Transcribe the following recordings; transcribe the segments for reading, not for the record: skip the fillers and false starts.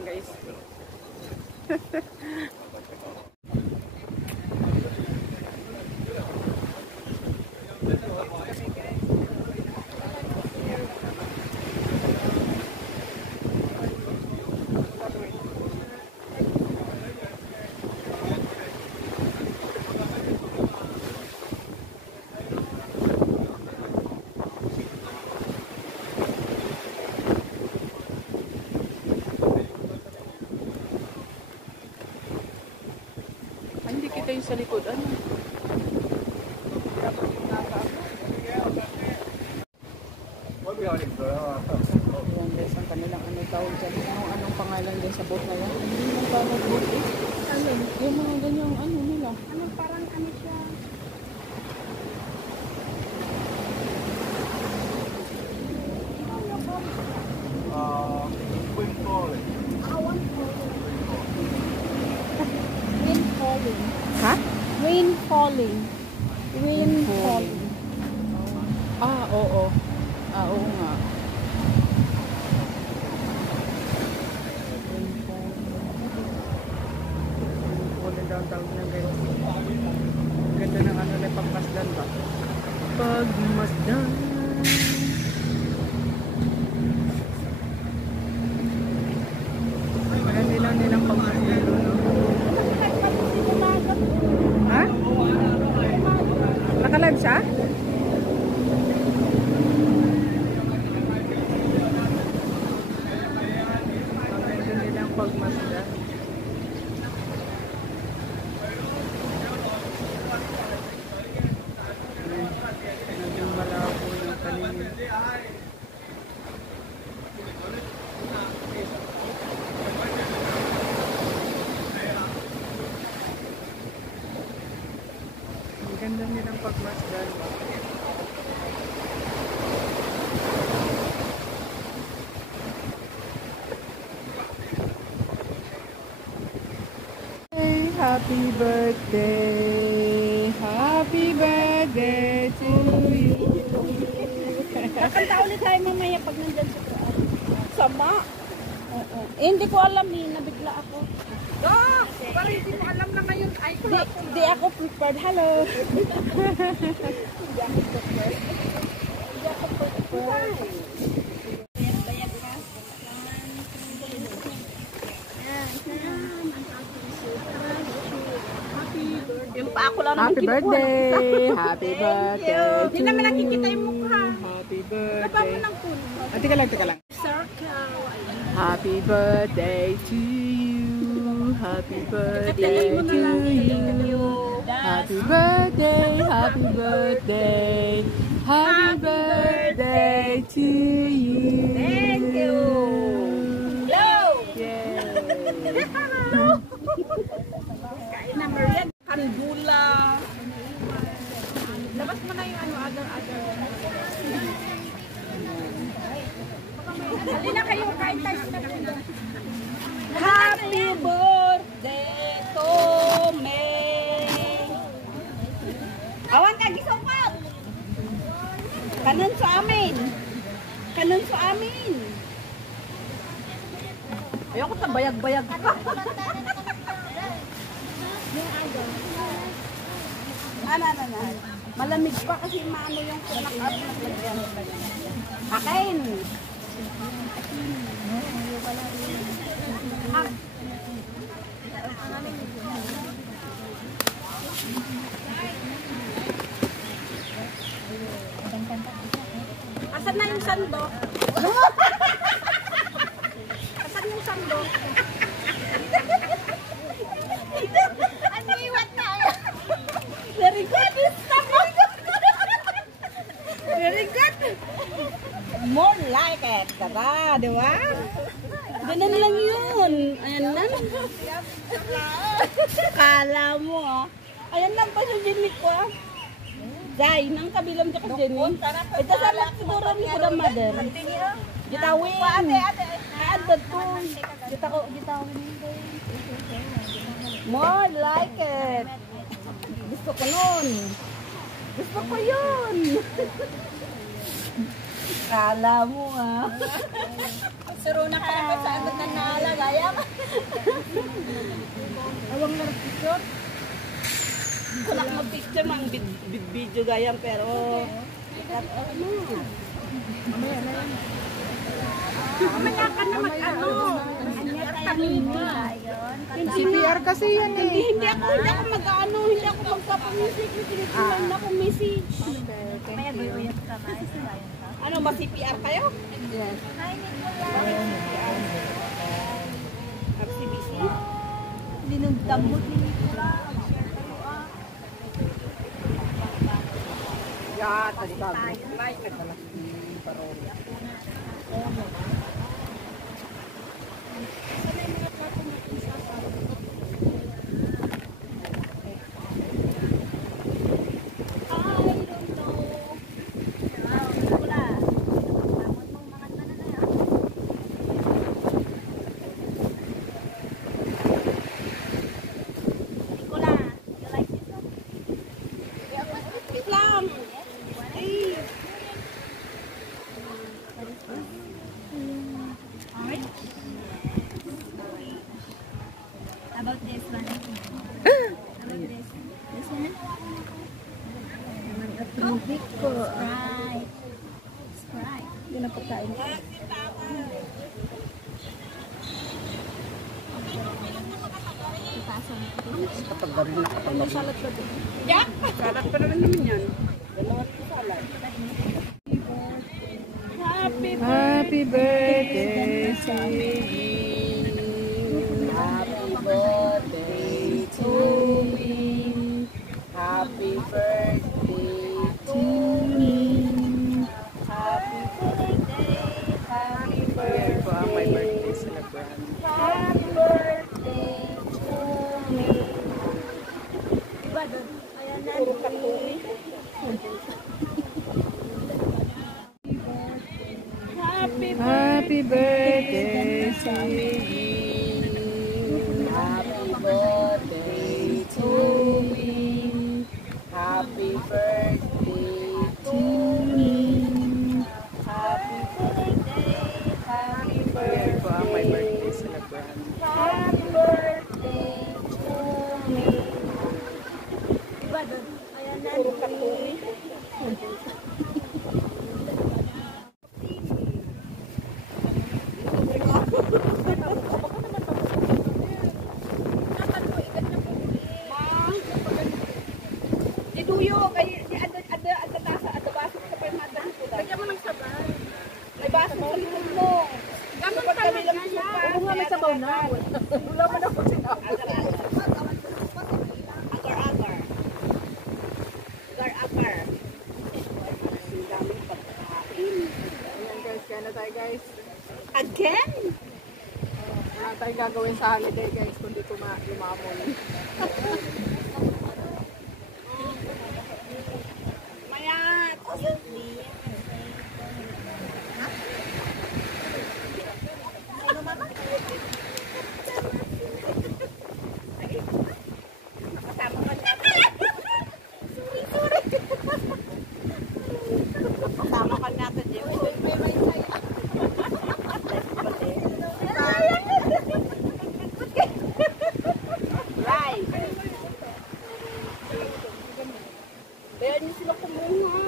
lang guys. Hindi kita yung sa likod. Ano? Ayan guys, ang kanilang ano tawag dyan. Anong pangalan din sa boat na yan? Hindi mo pa mag-boat eh. Ano? Yung mga ganyang ano nila. Ano parang ano siya? Wind falling. Wind falling. Ha? Wind falling. Wind falling. Ah, oo. Ah, oo nga. Wala daw ang tawag niya guys. Ganda ng ano na pagmasdan ba? Pagmasdan. Marami lang nilang pagmasdan. Ha? Nakalive siya? Pagmasdan. Naging malabo yung kanina. Ang ganda nilang pagmasdan. Happy birthday to you. Kakanta ulit tayo mamaya pag nandyan sa Quran. Sama? Oo. Eh, hindi ko alam eh. Nabigla ako. Parang hindi mo alam na ngayon. Ay, Di ako prepared. Hello. Hindi ako prepared. Yung pa ako lang naman happy birthday! Happy birthday! Hindi naman nakikita yung mukha. Happy birthday! Laba mo ng puno. Ah, teka lang. Circle. Happy birthday to you. Happy birthday to you. Happy birthday, happy birthday. Happy birthday to you. Thank you. Hello. Yay. Hello. Kain na Marian. Kandula. Labas mo na yung ano, other. Halina kayo, kain tayo. Happy birthday to me. Awan ka, gisopot. Kanon sa amin. Ayoko sa bayag-bayag ka. Ano. Malamig pa kasi maano yung kunak-up na lagyan. Akin. Asan na yung sandok? Asan yung sandok? Ano iwan na? Very good. Very good. More like it. Tara, di ba? Ganun lang yun. Ayan lang. Kala mo ah. Ayan lang pa sa Jenny ko ah. Zay, nang kabilang dyan ka Jenny. Ito sa lang siguro ni Kuda Mother. Gitawin. Ate to. Gitawin. More like it. Gusto ko nun. Gusto ko yun. Kala mo ah. Suro na kaya pa sa agad na naalagaya. Awang na picture. Kulak mo picture mang video gayam pero mamaya na yan. Mamaya ka na mag-ano. CPR kasi yan eh. Hindi ako mag-ano, hindi ako magpapamusik. Tinitinan na akong message. Kaya guyuyot ka ba? Ano, ma-CPR kayo? Yes. RCBC? Linugdamot ni Nicola. Ya, tadi bago. Like na pala si Parola. About this one. About this. This one? Tubig ko. Sprite. Sprite. Hindi na pagkain. Kapag garin na kapag garin. Salat pa din. Yeah! Salat pa naman yan. Dalawang salat. Happy birthday to you. Happy birthday to me. Happy birthday to me. Happy birthday, happy birthday. Ito ang my birthday celebrant. Happy birthday to me. Diba doon? Ayan na. Puro katuli. Happy birthday to you. Happy birthday to me. Happy birthday to me. Happy birthday, happy birthday. Ito ang my birthday celebrant. Happy birthday to me. Diba doon? Ayan na. Puro katuli. Iduyo kay ada tasa ada baso sa permada ko. Lagyan mo ng sabay. May baso sa likod mo. Gamot pa kami lang sa pa. Kung nga may sabaw na. Wala man ako sinabi. Agar. Ang daming pagkain. Ayan guys, kaya na tayo guys. Again? Wala tayong gagawin sa holiday guys, kundi lumamon. Mayat. Kasama ka na. Kasama ka natin din. Right. Kaya niyo sila kumuha.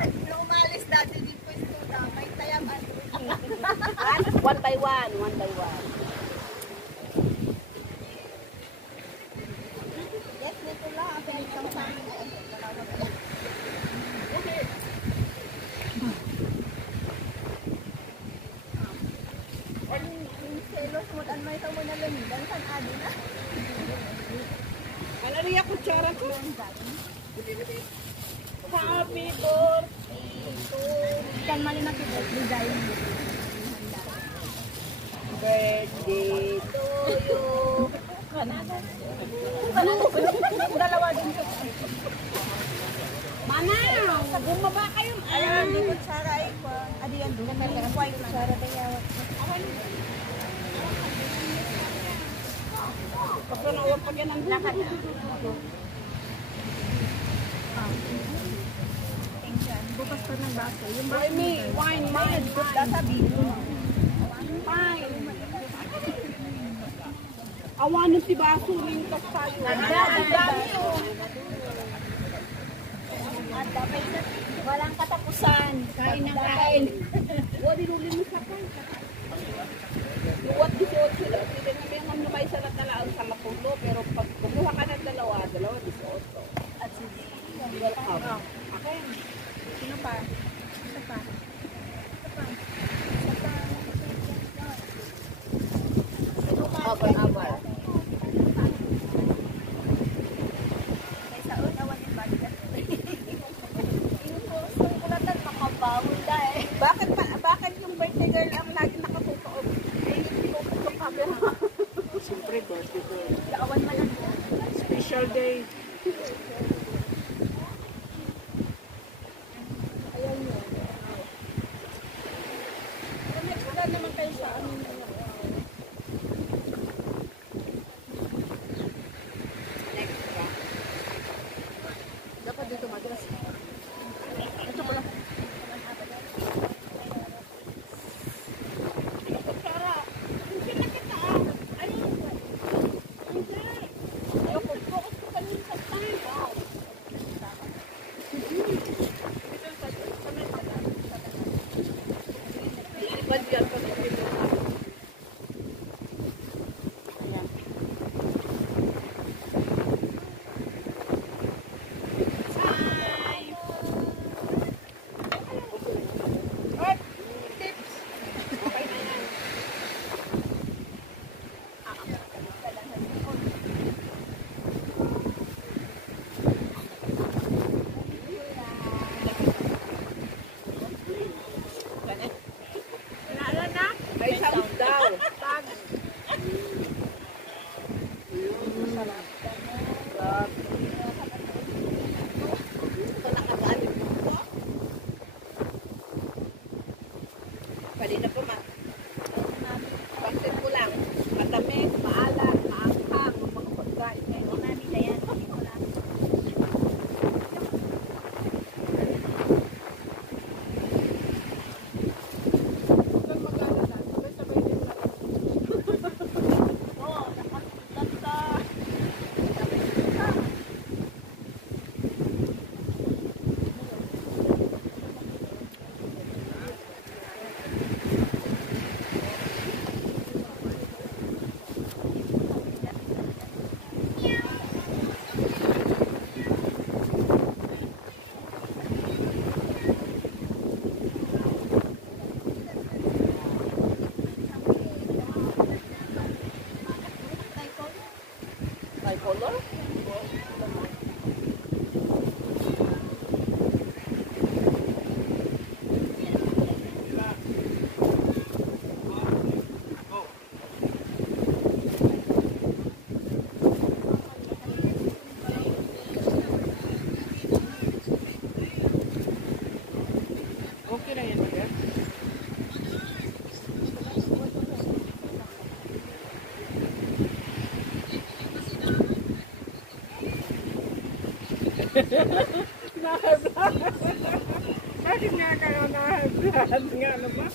Nung umalis dati dito ito na may tayaman. One by one, one by one. Yes, dito lang. Ang pinitang sa amin. Selos mo, an may tamo na lumidan. San adi na? Ano niya kutsara ko? Happy birthday to Kan mali na kita design. birthday to you. Dalawa din ko. Mana, bumaba kayo. Ayan, di ko tsara ay ko. Adi yan doon. May white tsara tayawat. Pagka nauwag pag yan ang Lakad na. Bukas pa ng baso. Yung Buy me wine, man. sabi mo. Awanan si Baso rin kas tayo. Ang dami oh. Walang katapusan. Kain ng kain. Wadi nulin mo sa kain. Iwat 18 sila. Sige na may mga may sa talaan sa mapulo. Pero pag kumuha ka ng dalawa 18. At sige. Welcome. Okay. Sino pa? Isa pa. Abal-abal. May saon awan yung bagay. Yung kulatan makabawal dahil. Bakit yung birthday girl ang lagi nakatutok? Eh, hindi ko tutok camera. Siyempre, birthday ko. Awan man lang. Special day. Ayan yun. Kung next wala naman kayo sa amin. Next ba? Dapat dito madras. Ito pala. Sara, hindi na kita ano? Hindi. Ayoko, focus ko kanina sa time. Wow. Ibad yan pa sa pilo. Ayan. Tips. Okay na yan. Naalala na? May sound daw. Pag. Sarap. Ito nakagalit mo ko. Pwede na po ma. Bakit ko lang. Matamis, maalat, maanghang, mga pagkain. Hindi mami na yan. Hindi ko lang. Huwag mag-alala. Sabay-sabay din sa Oo, nakatata. tricolor. Okay na yan, Mother. Nakablan. Bakit nga kayo nakablan? Nga naman.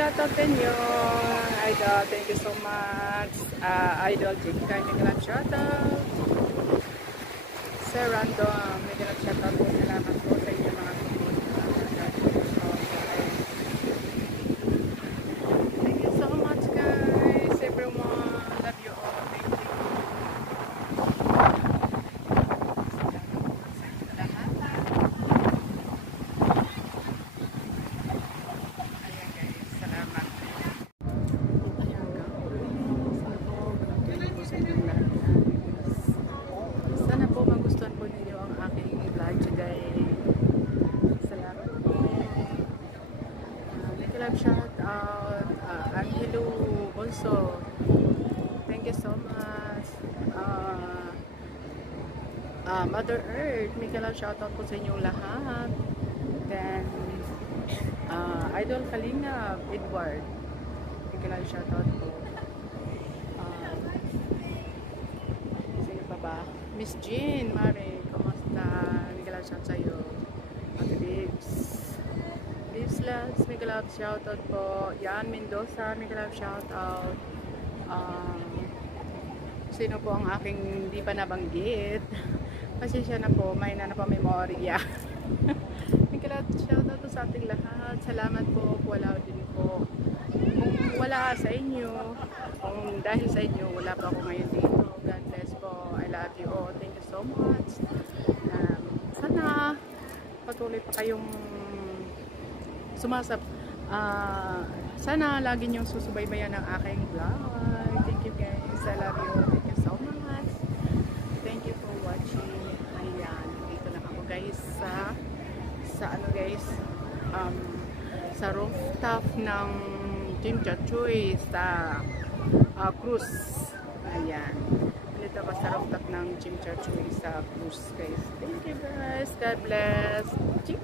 shoutout din yun. Idol, thank you so much. Idol, Jika, mega love shoutout. Sir Random, mega love shoutout po. Salamat po sa inyo mga support. Thank you so much guys. Everyone, love you all. Thank you. Sana po magustuhan po ninyo ang aking vlog today. Salamat po. Nicolab shout out. Angelo also. Thank you so much. Mother Earth, Nicolab shout out po sa inyong lahat. Then, Idol Kalinga, Edward. Nicolab shout out po. Sino pa ba? Miss Jean, Mare, kumusta? Nicolab shout sa'yo. Ate Bibs. Bibs Loves, Nicolab shout out po. Yan Mendoza, Nicolab shout out. Sino po ang aking hindi pa nabanggit? Kasi siya na po, may na pa memorya. Nicolab shout out sa ating lahat. Salamat po, wala din po. Kung wala sa inyo, kung dahil sa inyo, wala pa ako ngayon dito. God bless po. I love you all. Thank you so much. Sana patuloy pa kayong sumasab. Sana lagi niyong susubaybayan ng aking vlog. Thank you guys. I love you. Thank you so much. Thank you for watching. Ayan. Dito lang ako guys sa ano guys, sa rooftop ng Jim Chachoy sa cruise. Ayan. Dito ako sa rooftop ng Jim Chachoy sa cruise guys. Thank you guys. God bless. Chik.